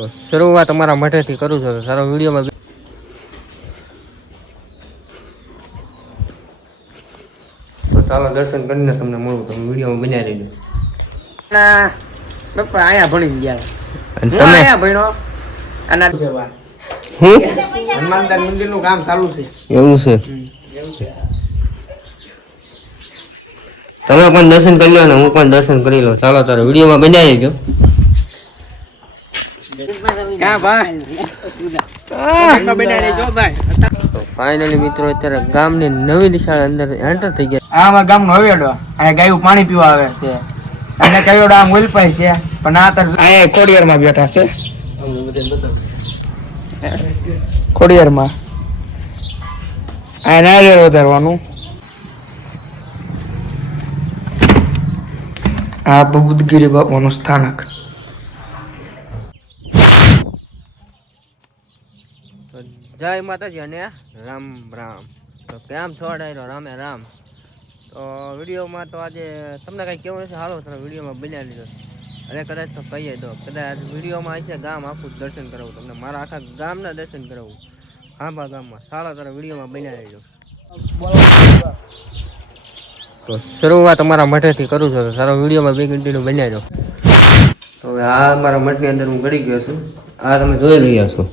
તો શરૂઆત તમારા મઠેથી કરું છું તો સારો વિડીયોમાં તો ચાલો દર્શન કરીને તમને મળું તો વિડીયોમાં બનાવી લેજો. બાપા આયા ભણી ગયા અને હું તમે આયા ભણ્યો અને હનુમાનદાસ મંદિરનું કામ ચાલુ છે. એવું છે તમે પણ દર્શન કરી લો ને હું પણ દર્શન કરી લઉં. ચાલો તારે વિડીયોમાં બનાવી લેજો. તો ફાઇનલી મિત્રો અત્યારે ગામની નવી નિશાળ અંદર એન્ટર થઈ ગયા. આમાં ગામનો હવેડો આ ગાયું પાણી પીવા આવે છે અને કયોડો આમ ઓલપાય છે પણ આ તર આ ખોડિયારમાં બેઠા છે. ખોડિયારમાં આ નારિયેળ વધારવાનું. આ બુદ્ધગીરી બાપાનું સ્થાનક. જય માતાજી અને રામ રામ. તો કેમ છો ડાયરો રામે રામ. તો વિડીયોમાં તો આજે તમને કંઈ કેવું નથી, હાલો તમે વિડીયોમાં બનાવી લીધો અને કદાચ તો કહીએ દો કદાચ વિડીયોમાં હશે ગામ આખું દર્શન કરાવું તમને, મારા આખા ગામના દર્શન કરાવું ખાંભા ગામમાં. ચાલો તારે વિડીયોમાં બનાવી લેજો. તો શરૂઆત તમારા મઠેથી કરું છું તો સારો વિડીયોમાં બે કન્ટિન્યુ બનાવી દો. તો હવે આ મારા મઠની અંદર હું ગળી ગયો છું, આ તમે જોઈ રહ્યા છો.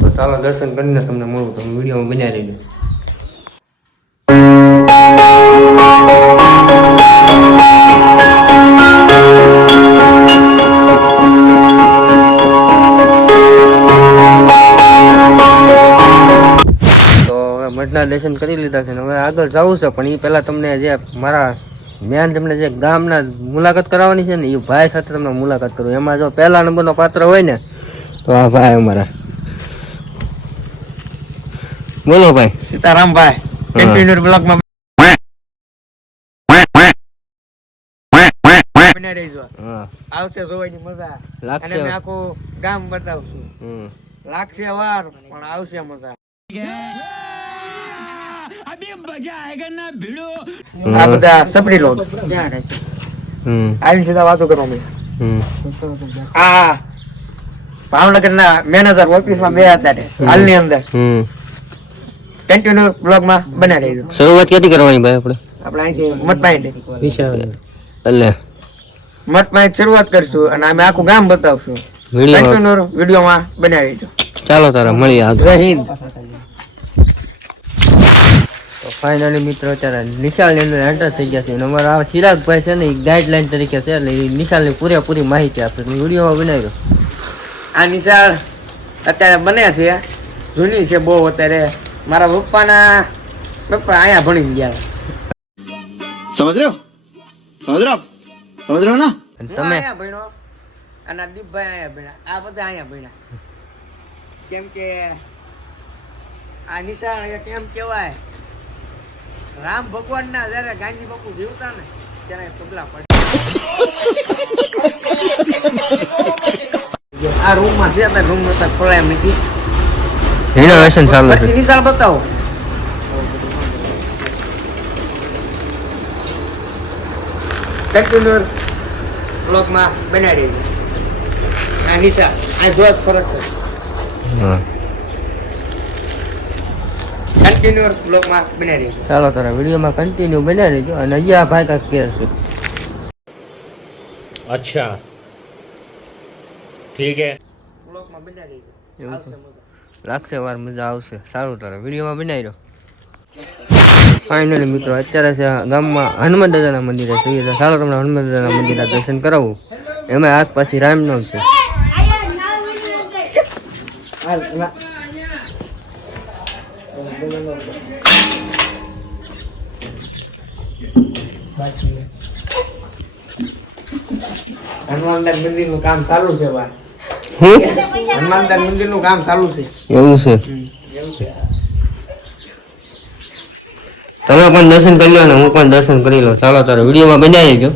તો ચાલો દર્શન કરીને તમને મળું તો વિડીયોમાં બનાવી લેજો. મઠના દર્શન કરી લીધા છે ને હવે આગળ જવું છે, પણ એ પહેલાં તમને જે મારા મેન તમને જે ગામના મુલાકાત કરાવવાની છે ને એ ભાઈ સાથે તમને મુલાકાત કરું. એમાં જો પહેલા નંબરનો પાત્ર હોય ને તો આ ભાઈ અમારા. બોલો ભાઈ. સીતારામભાઈ કન્ટિન્યુ બ્લોગમાં આવશે જોવાની મજા લાગશે, અને આખું ગામ બતાવશું. લાગશે વાર પણ આવશે મજા. આ બધા સપડી લો આવીને સીધા વાતો કરવા મળ્યા. આ ભાવનગર ના મેનેજર ઓફિસ માં બે હતા હાલની અંદર. કન્ટિન્યુ બ્લોગ માં બનાવી દેજો. શરૂઆત ક્યાંથી કરવાની ભાઈ આપણે? આપણે અહીંથી મઠપાઈ એટલે મઠપાઈ શરૂઆત કરશું અને અમે આખું ગામ બતાવશું. કન્ટિન્યુ વિડીયોમાં બનાવી દેજો. ચાલો તારે મળીએ આગળ. જય હિન્દ. તો ફાઇનલી મિત્રો અત્યારે નિશાળની અંદર એન્ટર થઈ ગયા છે અને અમારા આ ચિરાગભાઈ છે ને એ ગાઈડલાઈન તરીકે છે એટલે એ નિશાળની પૂરેપૂરી માહિતી આપે. વિડીયોમાં બનાવ્યો. આ નિશાળ અત્યારે બને છે, જૂની છે બહુ. અત્યારે મારા પપ્પા અહીંયા ભણી ગયા. સમજ રહ્યો ના? અને તમે તમે અહીંયા ભણ્યો અને આ દીપભાઈ અહીંયા ભણ્યા, આ બધા અહીંયા ભણ્યા. કેમ કે આ નિશાળ કેમ કહેવાય, રામ ભગવાન ના જયારે ગાંધી બાપુ જીવતા ને ત્યારે પગલા પડે. આ રૂમ માં છે અત્યારે રૂમ નતા ખોલાય એમ નથી. રિનોવેશન ચાલુ છે. નિશાળ બતાવો. કન્ટિન્યુ બ્લોગ માં બનાવી દેજો. આ નિશાળ આ જોત ફરક છે. હા કન્ટિન્યુ બ્લોગ માં બનાવી દેજો. ચાલો તારા વિડીયોમાં કન્ટિન્યુ બનાવી લેજો. અને અહીંયા આ ભાઈ કાંઈક કહે છે. अच्छा ठीक है. બ્લોગ માં બનાવી દેજો. એવું આવશે છે. મજા. લાગશે વાર મજા આવશે. સારું તારા વિડીયોમાં બનાવી દો. ફાઇનલી મિત્રો અત્યારે છે ગામમાં હનુમાન દાદાના મંદિરે જઈએ તો ચાલો તમને હનુમાન દાદાના મંદિરના દર્શન કરાવું. એમાં આસપાસ રામનામ છે. હનુમાનદાસ મંદિર નું કામ ચાલુ છે ભાઈ. હનુમાનદાસ મંદિર નું કામ ચાલુ છે. એવું છે. તમે પણ દર્શન કરી લો ને હું પણ દર્શન કરી લઉં. ચાલો તારે વિડીયોમાં બનાવી દેજો.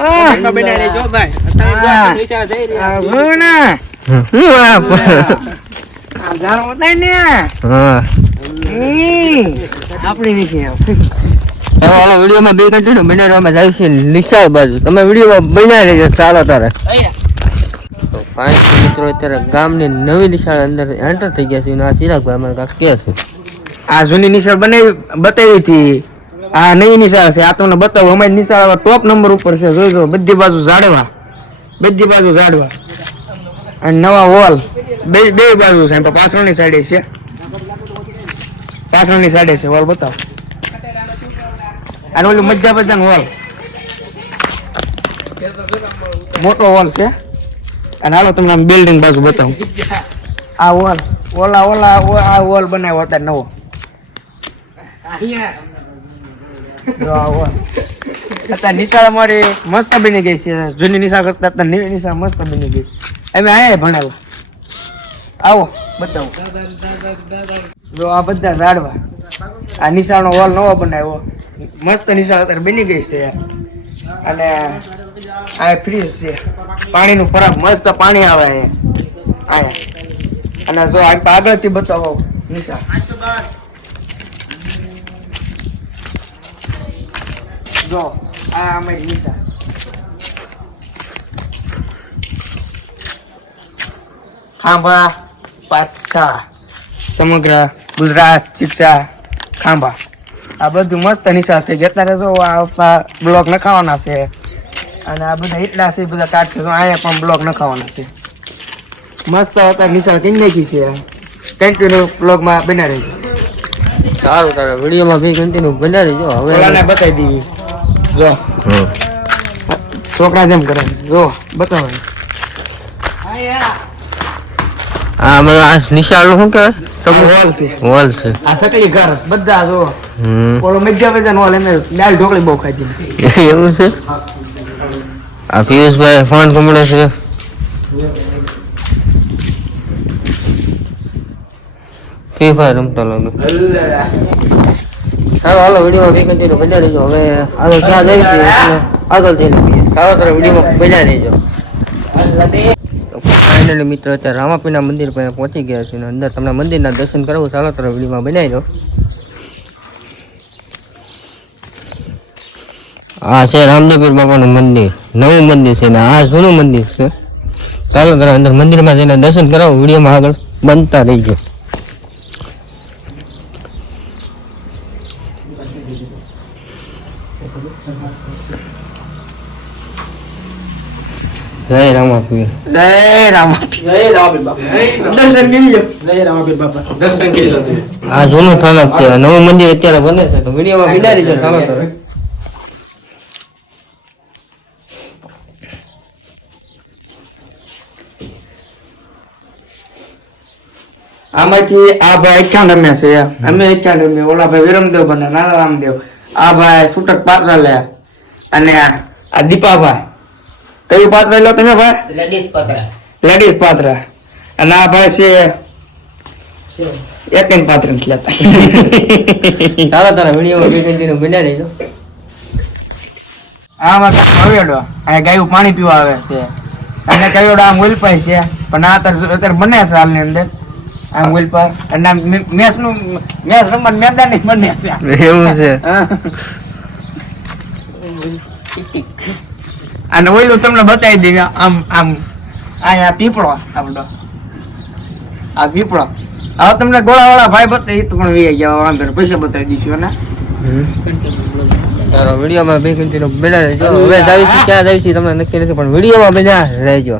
કોમેન્ટમાં બનાવી દેજો ભાઈ. અત્યારે નિશાળ જઈ રહ્યા છે. આપણી નથી હાલો વિડીયોમાં બે કન્ટિન્યુ બનાવવામાં જાય છે નિશાળ બાજુ. તમે વિડીયોમાં બનાવી લેજો. ચાલો તારે તો ફાઇનલ મિત્રો અત્યારે ગામની નવી નિશાળ અંદર એન્ટર થઈ ગયા છે અને આ ચિરાગભાઈ અમારે કાંક કે છે. આ જૂની નિશાળ બતાવી હતી, આ નવી નિશાળ છે. આ તમને બતાવું. અમારી નિશાળ ટોપ નંબર ઉપર છે. જોઈજો બધી બાજુ ઝાડવા, બધી બાજુ ઝાડવા અને નવા વોલ બે બાજુ છે. પાછળની સાઈડે છે, પાછળની સાઈડે છે વોલ. બતાવો. અને ઓલું મજા બજાનો વોલ, મોટો વોલ છે. અને હાલો તમને આમ બિલ્ડિંગ બાજુ બતાવું. આ વોલ આ વોલ બનાવ્યો અત્યારે નવો. જો આ વોલ અત્યારે નિશાળ અમારી મસ્ત બની ગઈ છે. જૂની નિશાળ કરતા અત્યારે નવી નિશાળ મસ્ત બની ગઈ. અમે અહીંયા ભણેલા. આવો બતાવો. જો આ બધા ઝાડવા, આ નિશાળનો વોલ નવો બનાવ્યો. મસ્ત નિશાળ અત્યારે બની ગઈ છે. અને આ ફ્રીજ છે, પાણીનું ખરાબ મસ્ત પાણી આવે અહીંયા. અને જો આગળથી બતાવો નિશાળ. જો આ અમારી નિશાળ. ખાંભા પાછા સમગ્ર ગુજરાત શિક્ષા ખાંભા. આ બધું મસ્ત નિશાળ છે. અત્યારે જો આ બ્લોક નખાવાના છે. અને આ બધા એટલા છે, બધા કાઢશે તો અહીંયા પણ બ્લોક નખાવાના છે. મસ્ત અત્યારે નિશાળ કઈ નાખી છે. કન્ટિન્યુ બ્લોગમાં બનાવી રહેજો. સારું તારે વિડીયોમાં બી કન્ટિન્યુ બનાવી દેજો. હવે બતાવી દીધી. જો છોકરા જેમ કરે. જો બતાવો. આ બધા આ નિશાળ શું કહેવાય? વોલ છે, વોલ છે. આ સકલી ઘર બધા જો. ઓલો મધ્ય વજન વોલ, એને દાળ ઢોકળી બહુ ખાધી. એવું છે. આ પિયુષભાઈ ફોન કમળો છે. ફ્રી ફાયર રમતા લાગે. સારું હાલો વિડીયોમાં બી કન્ટિન્યુ બના દેજો. હવે આગળ ક્યાં જઈશું આગળ જઈને સારો તારો વિડીયોમાં બના દેજો. ફાઇનલી મિત્રો અત્યારે રામાપીના મંદિર પર પહોંચી ગયા છે અને અંદર તમને મંદિરના દર્શન કરાવું. ચાલો તારો વિડીયોમાં બનાવી દો. આ છે રામદેવપીર બાપાનું મંદિર, નવું મંદિર છે ને આ જૂનું મંદિર છે. ચાલો તારા અંદર મંદિરમાં જઈને દર્શન કરાવો. વિડીયોમાં આગળ બનતા રહીજો. જય રામાપીર. જય રામાપીર. જય રામાપીર બાપા. દર્શન કરી લો. જય રામાપીર બાપા. દર્શન કરી લો. આ જૂનું સ્થાનક છે, નવું મંદિર અત્યારે બને છે તો વિડીયોમાં બિનારી છે. ચાલો તારે આમાંથી આ ભાઈ ક્યાં રમ્યા છે? અમે ક્યાં રમ્યા? ઓલા ભાઈ વિરમદેવ બને, નાના રામદેવ. આ ભાઈ છૂટક પાત્ર લે. અને આ દીપાભાઈ કયું પાત્ર લો તમે ભાઈ? લેડીઝ પાત્ર. અને આ ભાઈ છે એક પાત્ર નથી લેતા. ચાલો તારા વિડીયોમાં બી કન્ટિન્યુ બના દેજો. આમાં કવેડો આ ગાયું પાણી પીવા આવે છે. અને કવેડો આમ ઓલપાય છે, પણ આ અત્યારે બને છે હાલની અંદર. આમ ઓલપા અને મેચ રમવાનું મેદાન જ બને છે. એવું છે. અને ઓલું તમને બતાવી દઈએ. આમ અહીંયા પીપળો આપણો, આ પીપળો. હવે તમને ગોળાવાળા ભાઈ બતાવી તો પણ વી ગયા વાંધો નહીં, પૈસા બતાવી દઈશું. ને તારો વિડીયોમાં બી કન્ટિન્યુ બના દેજો. હવે જાવીશું ક્યાં જાવીશું તમને નક્કી નથી, પણ વિડીયોમાં બના રહેજો.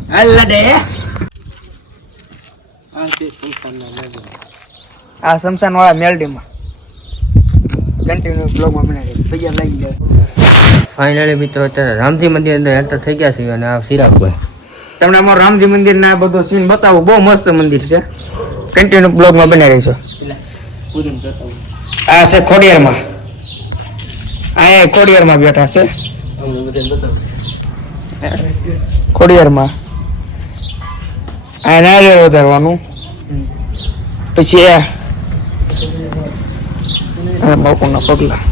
આ સમસાન વાળા મેલડીમાં કન્ટિન્યુ બ્લોગમાં બનાવી પૈસા લાગી જાય. ફાઇનલી મિત્રો અત્યારે રામજી મંદિર અંદર એન્ટર થઈ ગયા છે અને આ સિરાગભાઈ તમને અમારું રામજી મંદિર ના બધો સીન બતાવો. બહુ મસ્ત મંદિર છે. કન્ટિન્યુ બ્લોગમાં બનાવી રહીશું. આ છે ખોડિયારમાં. અહીંયા ખોડિયારમાં બેઠા છે. ખોડિયારમાં આ નારિયેળ વધારવાનું. પછી બાપુના પગલા.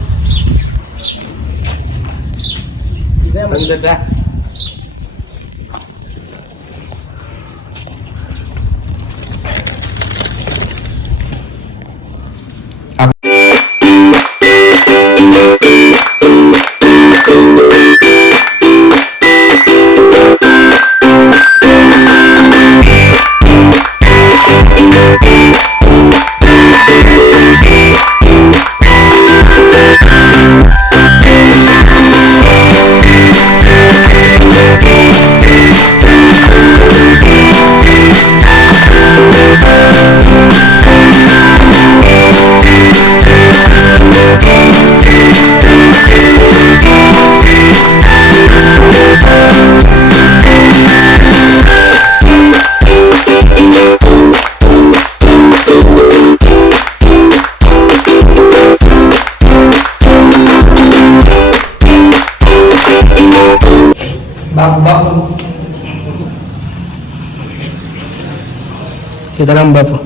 બાપુ બાપુ સીતારામ બાપુ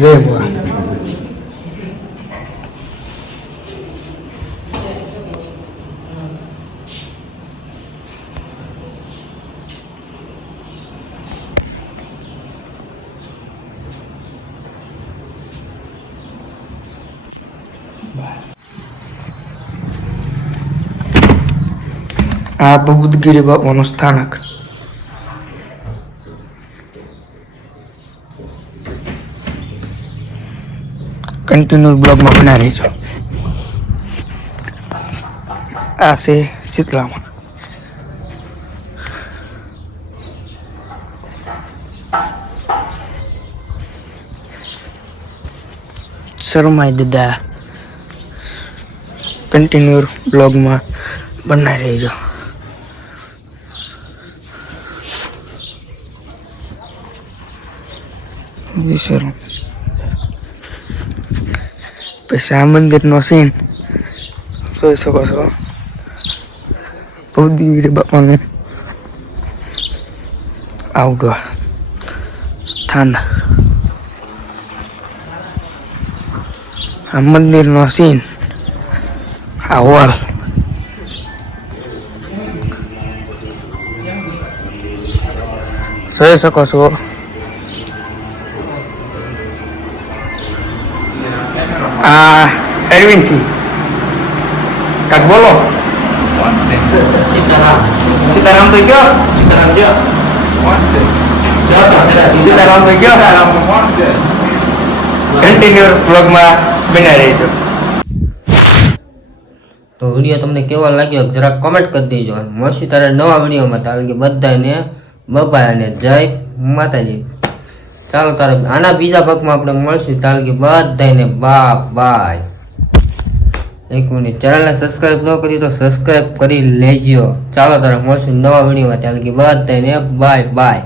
જય ભગવાન. આ બુદ્ધગીરી બાપાનું સ્થાનક. કન્ટિન્યુ બ્લોગમાં બના રહીજો. આ છે શીતલામાં. શર્માઈ દીધા. કન્ટિન્યુ બ્લોગમાં બના રહીજો. વિચારો પછી આ મંદિરનો સીન જોઈ શકો છો. બુદ્ધગીરી બાપાનું આઉટડોર સ્થાનક. આ મંદિરનો સીન. આ હોલ. જોઈ શકો છો. અરવિંદ થી કાક બોલો. સીતારામ તો ગયો. સીતારામ તો ગયો. કન્ટિન્યુ બ્લોગમાં બના રહીજો. તો વિડીયો તમને કેવો લાગ્યો જરાક કમેન્ટ કરી દેજો. મળશું તારે નવા વિડીયોમાં. તારે કે બધાને બબાય અને જય માતાજી. ચાલો તારે આના બીજા ભાગમાં આપણે મળશું. તારે કે બધાને બાય. એક મિનિટ, ચેનલને સબસ્ક્રાઇબ ન કરી તો સબસ્ક્રાઇબ કરી લેજો. ચાલો તારે મળશું નવા વિડીયોમાં. ત્યારે કે બધાને બાય.